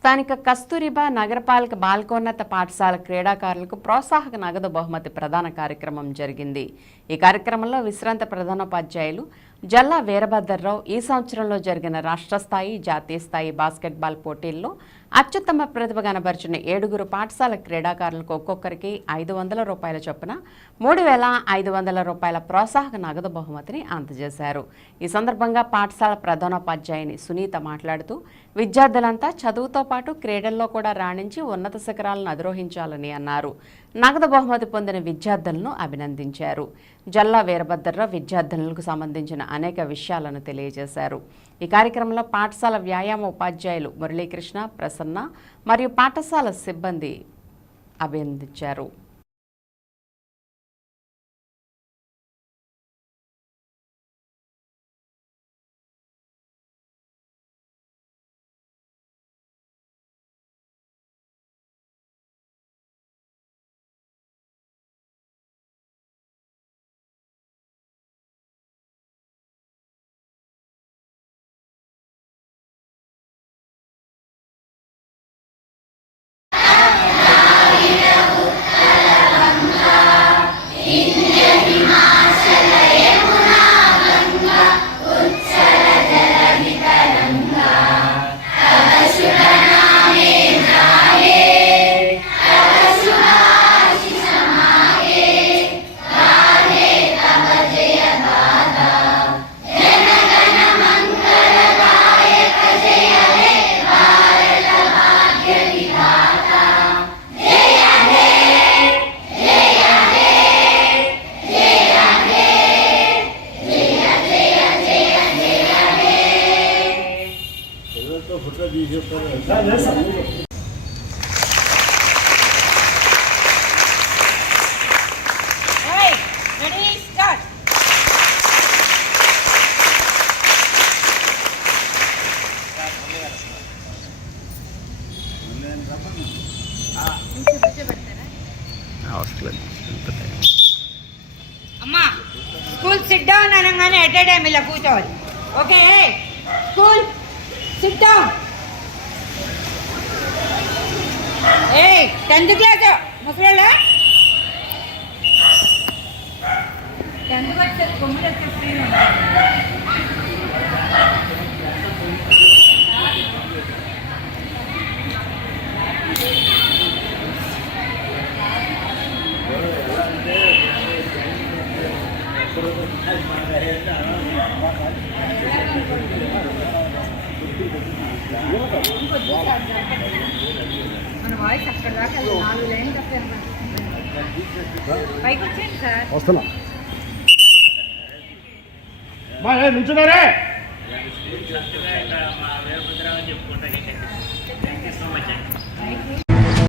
స్థానిక కస్తూరిబా నగరపాలక బాలకోన్నత పాఠశాల క్రీడాకారులకు ప్రోత్సాహక నగదు బహుమతి ప్రదాన కార్యక్రమం జరిగింది. ఈ కార్యక్రమంలో విశ్రాంత ప్రధానోపాధ్యాయులు జల్లా వీరభద్రరావు ఈ సంవత్సరంలో జరిగిన రాష్ట్ర స్థాయి, జాతీయ స్థాయి బాస్కెట్బాల్ పోటీల్లో అత్యుత్తమ ప్రతిభ కనబరిచిన 7 పాఠశాల క్రీడాకారులకు ఒక్కొక్కరికి 500 రూపాయల చొప్పున 3,500 రూపాయల ప్రోత్సాహక నగదు బహుమతిని అందజేశారు. ఈ సందర్భంగా పాఠశాల ప్రధానోపాధ్యాయుని సునీత మాట్లాడుతూ విద్యార్థులంతా చదువుతో పాటు క్రీడల్లో కూడా రాణించి ఉన్నత శిఖరాలను అధిరోహించాలని అన్నారు. నగదు బహుమతి పొందిన విద్యార్థులను అభినందించారు. జల్లా వీరభద్రరావు విద్యార్థులకు సంబంధించిన అనేక విషయాలను తెలియజేశారు. ఈ కార్యక్రమంలో పాఠశాల వ్యాయామ ఉపాధ్యాయులు మురళీకృష్ణ, ప్రసన్న మరియు పాఠశాల సిబ్బంది అభినందించారు. అమ్మా స్కూల్ సిట్ డౌన్ అనగానే ఎట్ ఏ టైం ఇలా కూర్చోవాలి. Okay, school sit down. 10th class ముసలోళ్ళ 10th వచ్చే కొమ్ములు వచ్చేసి మన వాయిస్ అక్కడ దాకా 4 లైన్లు తప్పాను. పైకి వచ్చేయండి సార్. వస్తున్నా మా నుంచున్నారే. చెప్పుకుంటా